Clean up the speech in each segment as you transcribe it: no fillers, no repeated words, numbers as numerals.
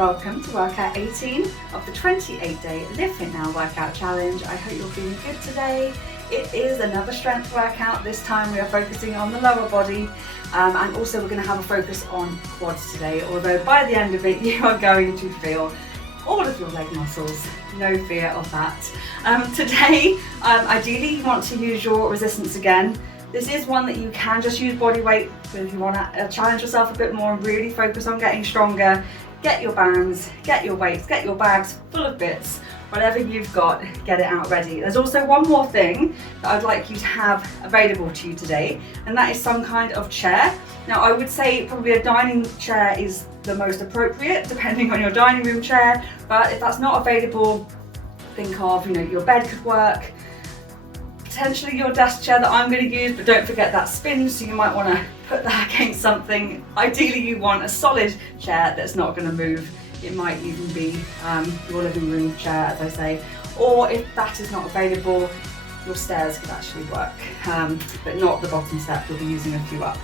welcome to workout 18 of the 28-day LiveFitNow workout challenge. I hope you're feeling good today. It is another strength workout. This time we are focusing on the lower body and also we're going to have a focus on quads today, although by the end of it you are going to feel all of your leg muscles, no fear of that. Today, ideally you want to use your resistance again. This is one that you can just use body weight, but if you want to challenge yourself a bit more and really focus on getting stronger, get your bands, get your weights, get your bags full of bits, whatever you've got, get it out ready. There's also one more thing that I'd like you to have available to you today, and that is some kind of chair. Now I would say probably a dining chair is the most appropriate, depending on your dining room chair, but if that's not available, think of, your bed could work, potentially your desk chair that I'm going to use, but don't forget that spins, so you might want to put that against something. Ideally you want a solid chair that's not going to move. It might even be your living room chair, as I say, or if that is not available, your stairs could actually work, but not the bottom step. You'll be using a few up.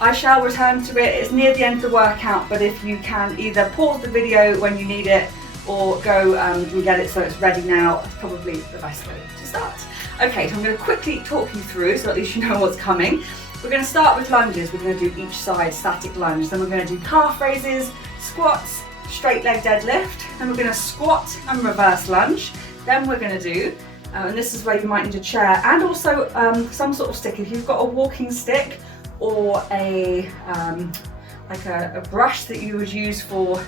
I shall return to it. It's near the end of the workout, but if you can either pause the video when you need it or go and get it so it's ready now, it's probably the best way to start. Okay, so I'm going to quickly talk you through so at least you know what's coming. We're going to start with lunges. We're going to do each side static lunge. Then we're going to do calf raises, squats, straight leg deadlift. Then we're going to squat and reverse lunge. Then we're going to do, and this is where you might need a chair and also some sort of stick. If you've got a walking stick or a like a brush that you would use for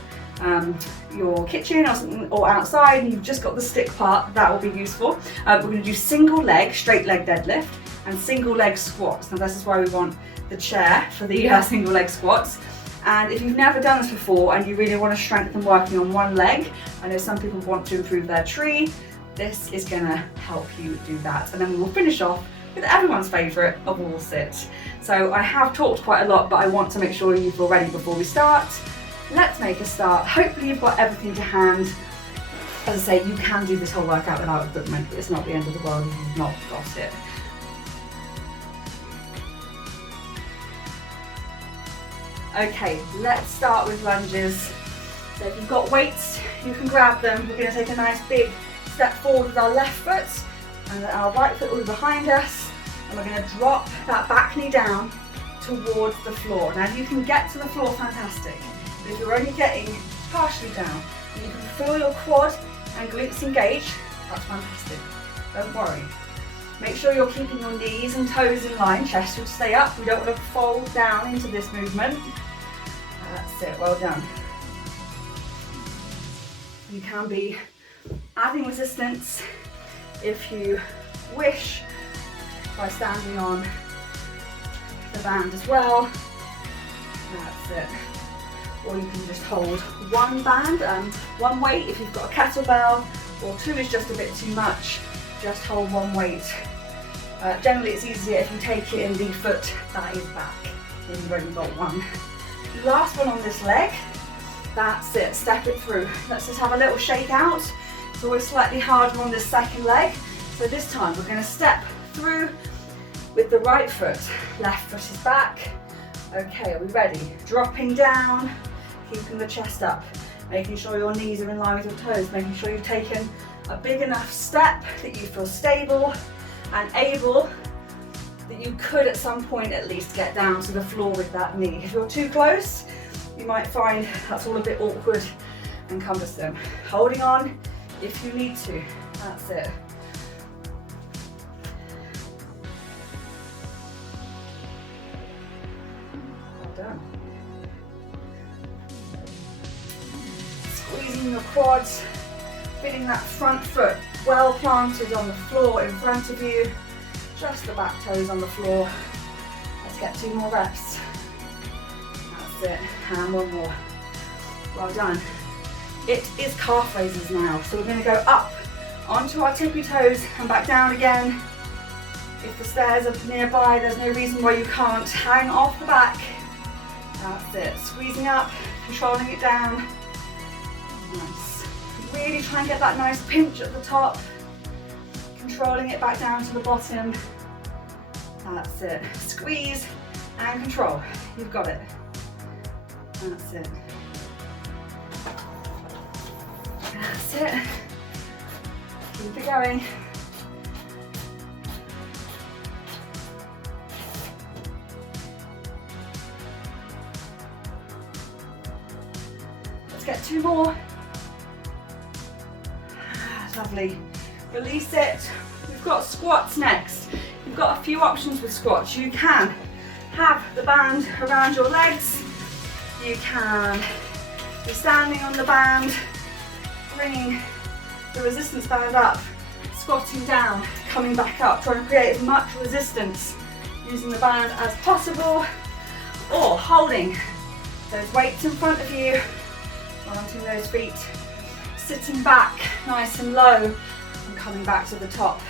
your kitchen or something, or outside, and you've just got the stick part, that will be useful. We're going to do single leg straight leg deadlift and single leg squats. Now this is why we want the chair for the single leg squats. And if you've never done this before and you really want to strengthen working on one leg, I know some people want to improve their tree, this is going to help you do that. And then we will finish off with everyone's favourite, a wall sit. So I have talked quite a lot, but I want to make sure you feel ready before we start. Let's make a start. Hopefully you've got everything to hand. As I say, you can do this whole workout without equipment. It's not the end of the world if you've not got it. Okay, let's start with lunges. So if you've got weights, you can grab them. We're going to take a nice big step forward with our left foot, and our right foot will be behind us, and we're going to drop that back knee down towards the floor. Now if you can get to the floor, fantastic. But if you're only getting partially down, and you can feel your quad and glutes engage, that's fantastic. Don't worry. Make sure you're keeping your knees and toes in line, chest should stay up. We don't want to fold down into this movement. That's it, well done. You can be adding resistance if you wish by standing on the band as well. That's it. Or you can just hold one band, one weight if you've got a kettlebell, or two is just a bit too much. Just hold one weight. Generally it's easier if you take it in the foot that is back, then you've only got one. Last one on this leg, that's it, step it through. Let's just have a little shake out. It's always slightly harder on this second leg, so this time we're going to step through with the right foot, left foot is back. Okay, are we ready? Dropping down, keeping the chest up, making sure your knees are in line with your toes, making sure you've taken a big enough step that you feel stable and able, that you could at some point at least get down to the floor with that knee. If you're too close, you might find that's all a bit awkward and cumbersome. Holding on if you need to, that's it. Well done. Squeezing your quads, feeling that front foot well planted on the floor in front of you, just the back toes on the floor. Let's get 2 more reps. That's it, and one more. Well done. It is calf raises now, so we're going to go up onto our tippy toes and back down again. If the stairs are nearby, there's no reason why you can't hang off the back. That's it, squeezing up, controlling it down. Nice. Really try and get that nice pinch at the top, controlling it back down to the bottom. That's it. Squeeze and control. You've got it. That's it. That's it. Keep it going. Let's get 2 more. Lovely. Release it. We've got squats next. You've got a few options with squats. You can have the band around your legs. You can be standing on the band, bringing the resistance band up, squatting down, coming back up, trying to create as much resistance using the band as possible, or holding those weights in front of you, planting those feet, sitting back nice and low and coming back to the top.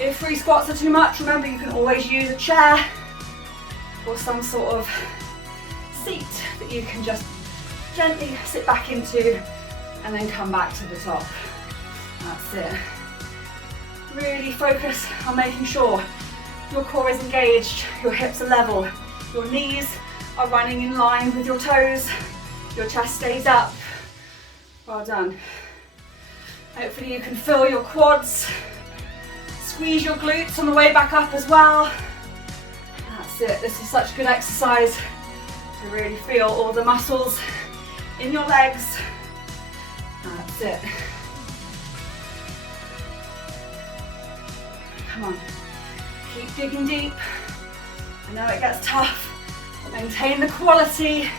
If free squats are too much, remember you can always use a chair or some sort of seat that you can just gently sit back into and then come back to the top. That's it. Really focus on making sure your core is engaged, your hips are level, your knees are running in line with your toes, your chest stays up. Well done. Hopefully you can feel your quads. Squeeze your glutes on the way back up as well. That's it. This is such good exercise to really feel all the muscles in your legs. That's it. Come on. Keep digging deep. I know it gets tough, but maintain the quality.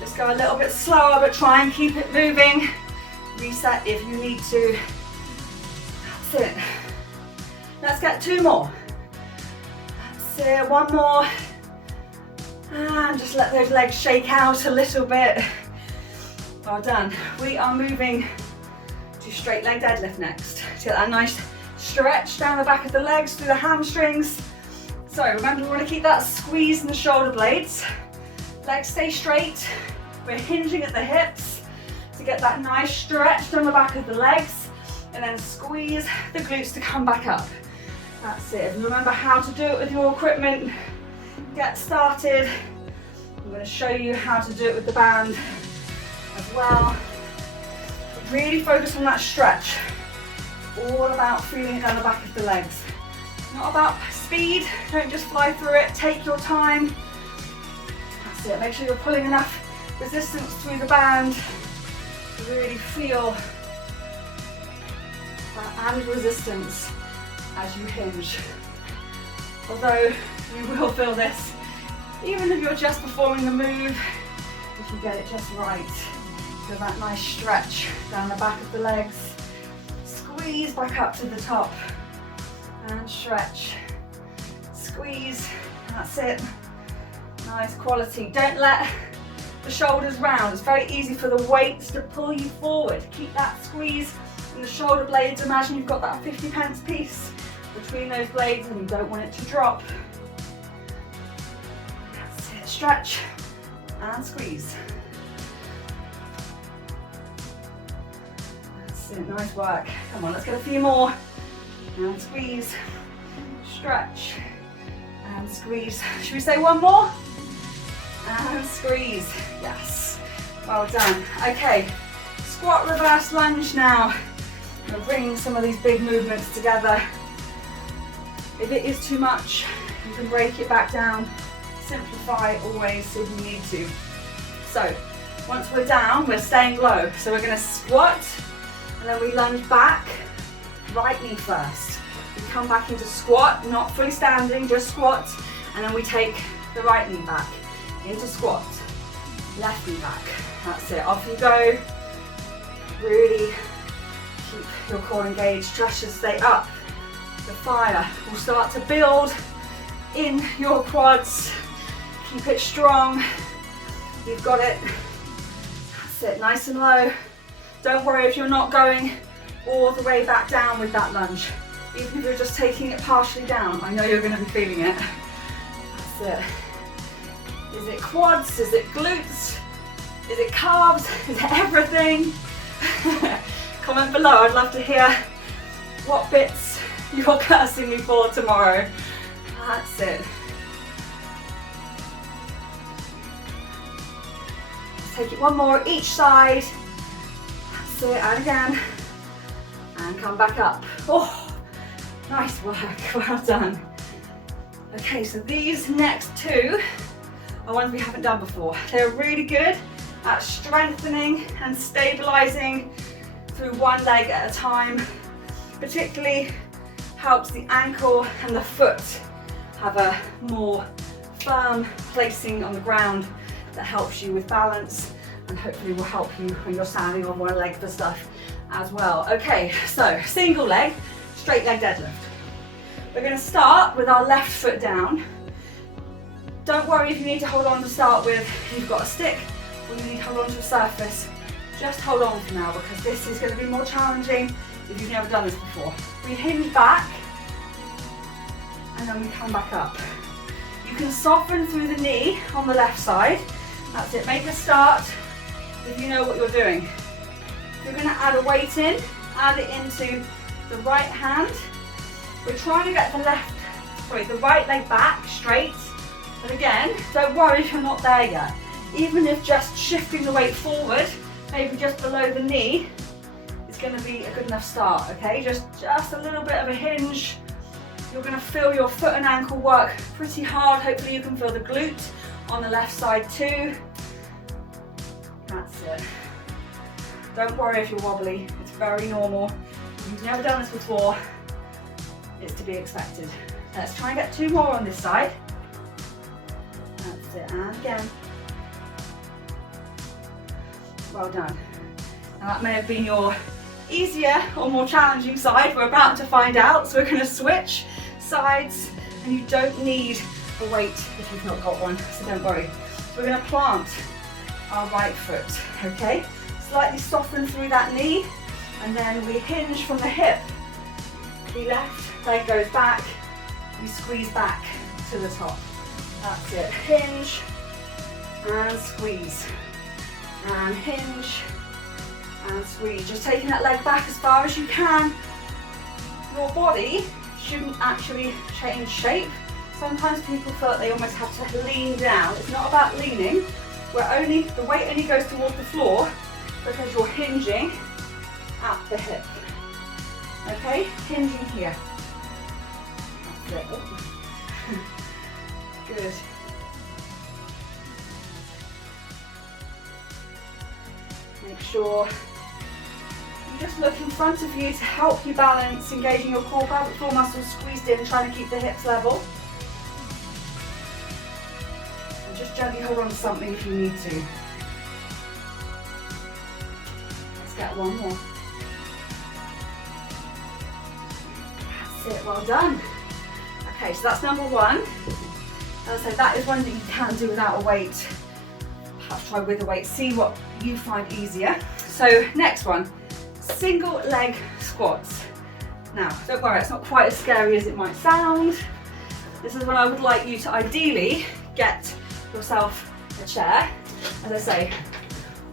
Just go a little bit slower, but try and keep it moving. Reset if you need to. That's it. Let's get 2 more. That's it, 1 more. And just let those legs shake out a little bit. Well done. We are moving to straight leg deadlift next. Get that nice stretch down the back of the legs through the hamstrings. So remember, we want to keep that squeeze in the shoulder blades. Legs stay straight. We're hinging at the hips to get that nice stretch down the back of the legs, and then squeeze the glutes to come back up. That's it. Remember how to do it with your equipment. Get started. I'm going to show you how to do it with the band as well. Really focus on that stretch. All about feeling it down the back of the legs. Not about speed. Don't just fly through it. Take your time. That's it. Make sure you're pulling enough resistance through the band to really feel that added resistance as you hinge. Although you will feel this, even if you're just performing the move, if you get it just right. Feel that nice stretch down the back of the legs. Squeeze back up to the top and stretch. Squeeze, that's it. Nice quality. Don't let the shoulders round. It's very easy for the weights to pull you forward. Keep that squeeze in the shoulder blades. Imagine you've got that 50p piece between those blades and you don't want it to drop. That's it. Stretch and squeeze. That's it. Nice work. Come on, let's get a few more. And squeeze, stretch, and squeeze. Should we say 1 more? And squeeze. Yes. Well done. Okay. Squat reverse lunge now. I'm going to bring some of these big movements together. If it is too much, you can break it back down. Simplify always if you need to. So, once we're down, we're staying low. So we're going to squat, and then we lunge back. Right knee first. We come back into squat, not fully standing, just squat, and then we take the right knee back into squat. Left knee back. That's it. Off you go. Really keep your core engaged. Chest should stay up. The fire will start to build in your quads. Keep it strong. You've got it. That's it. Nice and low. Don't worry if you're not going all the way back down with that lunge. Even if you're just taking it partially down, I know you're going to be feeling it. That's it. Is it quads? Is it glutes? Is it calves? Is it everything? Comment below. I'd love to hear what bits you're cursing me for tomorrow. That's it. Let's take it 1 more each side. That's it, and again. And come back up. Oh, nice work, well done. Okay, so these next two are ones we haven't done before. They're really good at strengthening and stabilizing through one leg at a time. Particularly helps the ankle and the foot have a more firm placing on the ground that helps you with balance and hopefully will help you when you're standing on one leg for stuff as well. Okay, so single leg, straight leg deadlift. We're going to start with our left foot down. Don't worry if you need to hold on to start with, if you've got a stick or you need to hold on to a surface, just hold on for now because this is going to be more challenging if you've never done this before. We hinge back and then we come back up. You can soften through the knee on the left side. That's it, make a start if you know what you're doing. If you're going to add a weight in, add it into the right hand. We're trying to get the right leg back straight. But again, don't worry if you're not there yet. Even if just shifting the weight forward, maybe just below the knee, is going to be a good enough start, okay? Just a little bit of a hinge. You're going to feel your foot and ankle work pretty hard. Hopefully you can feel the glute on the left side too. That's it. Don't worry if you're wobbly, it's very normal. If you've never done this before, it's to be expected. Let's try and get two more on this side. That's it, and again. Well done. Now that may have been your easier or more challenging side. We're about to find out, so we're going to switch sides and you don't need a weight if you've not got one, so don't worry. So we're going to plant our right foot, okay? Slightly soften through that knee and then we hinge from the hip. The left leg goes back, we squeeze back to the top. That's it, hinge and squeeze and hinge and squeeze. Just taking that leg back as far as you can. Your body shouldn't actually change shape. Sometimes people feel like they almost have to lean down. It's not about leaning. The weight only goes towards the floor because you're hinging at the hip. Okay, hinging here. That's it. Good. Make sure you just look in front of you to help you balance, engaging your core pelvic floor muscles squeezed in, trying to keep the hips level. And just gently hold on to something if you need to. Let's get one more. That's it, well done. Okay, so that's number one. As I said, that is one that you can do without a weight. Perhaps try with a weight, see what you find easier. So next one, single leg squats. Now, don't worry, it's not quite as scary as it might sound. This is when I would like you to ideally get yourself a chair. As I say,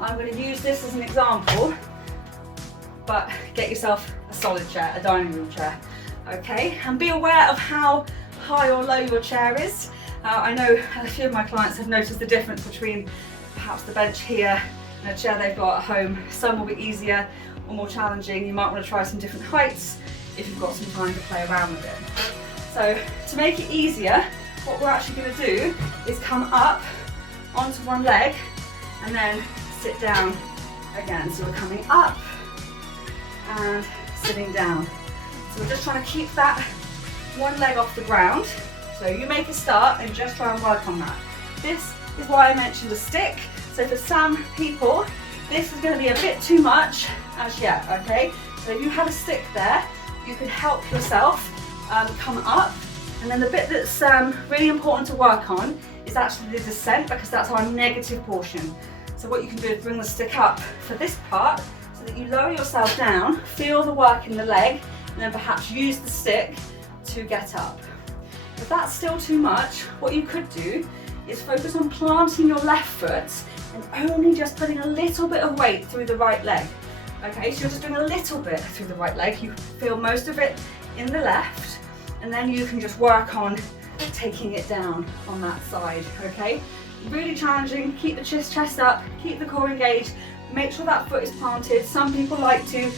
I'm going to use this as an example, but get yourself a solid chair, a dining room chair. Okay, and be aware of how high or low your chair is. I know a few of my clients have noticed the difference between perhaps the bench here and a chair they've got at home. Some will be easier or more challenging. You might want to try some different heights if you've got some time to play around with it. So to make it easier, what we're actually going to do is come up onto one leg and then sit down again. So we're coming up and sitting down. So we're just trying to keep that one leg off the ground. So you make a start and just try and work on that. This is why I mentioned a stick. So for some people, this is going to be a bit too much as yet, okay? So if you have a stick there, you could help yourself come up. And then the bit that's really important to work on is actually the descent, because that's our negative portion. So what you can do is bring the stick up for this part so that you lower yourself down, feel the work in the leg, and then perhaps use the stick to get up. If that's still too much, what you could do is focus on planting your left foot and only just putting a little bit of weight through the right leg. Okay, so you're just doing a little bit through the right leg. You feel most of it in the left, and then you can just work on taking it down on that side, okay? Really challenging, keep the chest up, keep the core engaged, Make sure that foot is planted. Some people like to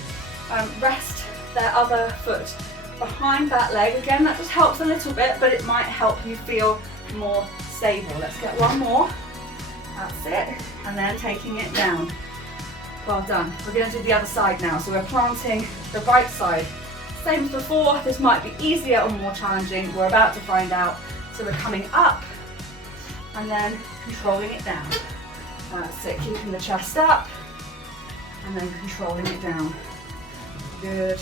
rest their other foot behind that leg. Again, that just helps a little bit, but it might help you feel more stable. Let's get one more. That's it. And then taking it down. Well done. We're going to do the other side now. So we're planting the right side. Same as before. This might be easier or more challenging. We're about to find out. So we're coming up and then controlling it down. That's it. Keeping the chest up and then controlling it down. Good.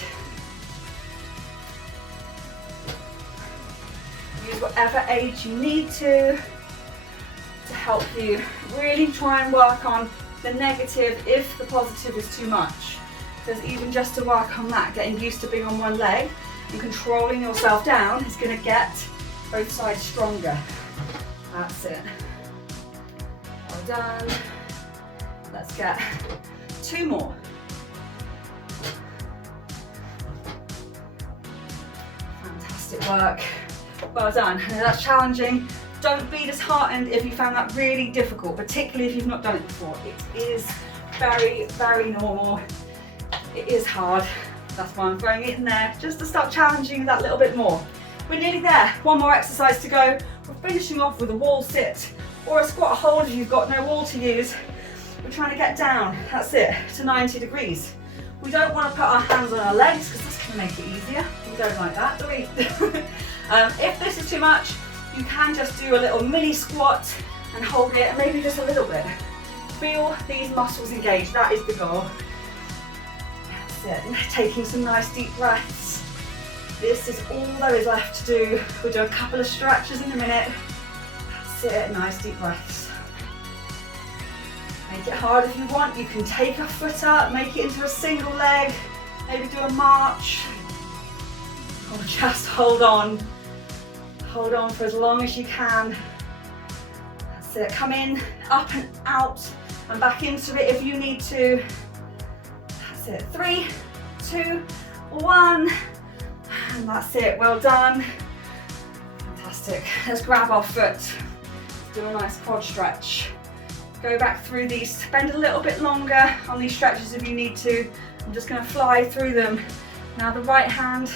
Use whatever aid you need to help you really try and work on the negative if the positive is too much. Because even just to work on that, getting used to being on one leg and controlling yourself down is going to get both sides stronger. That's it. Well done. Let's get 2 more. Fantastic work. Well done. I know that's challenging. Don't be disheartened if you found that really difficult, particularly if you've not done it before. It is very, very normal. It is hard. That's why I'm throwing it in there, just to start challenging that little bit more. We're nearly there. One more exercise to go. We're finishing off with a wall sit or a squat hold if you've got no wall to use. We're trying to get down, that's it, to 90 degrees. We don't want to put our hands on our legs because that's going to make it easier. We don't like that, do we? If this is too much, you can just do a little mini squat and hold it, and maybe just a little bit. Feel these muscles engaged, that is the goal. That's it, taking some nice deep breaths. This is all there is left to do. We'll do a couple of stretches in a minute. That's it, nice deep breaths. Make it hard if you want. You can take a foot up, make it into a single leg, maybe do a march, or just hold on. Hold on for as long as you can. That's it. Come in, up and out, and back into it if you need to. That's it. 3, 2, 1. And that's it. Well done. Fantastic. Let's grab our foot. Do a nice quad stretch. Go back through these. Spend a little bit longer on these stretches if you need to. I'm just going to fly through them. Now the right hand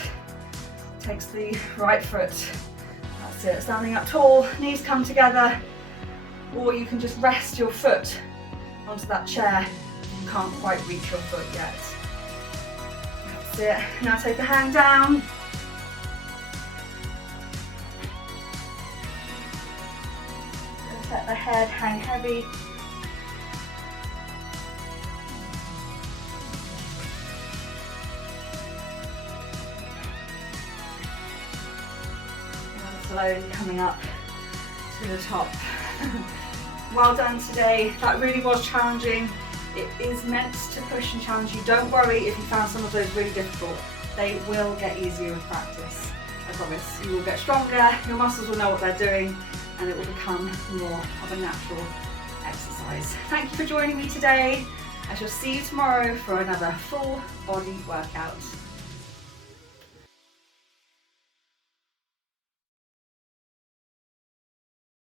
takes the right foot. That's it, standing up tall, knees come together, or you can just rest your foot onto that chair if you can't quite reach your foot yet. That's it, now take the hand down. Let the head hang heavy. Slowly coming up to the top. Well done today. That really was challenging. It is meant to push and challenge you. Don't worry if you found some of those really difficult. They will get easier with practice. I promise. You will get stronger, your muscles will know what they're doing, and it will become more of a natural exercise. Thank you for joining me today. I shall see you tomorrow for another full body workout.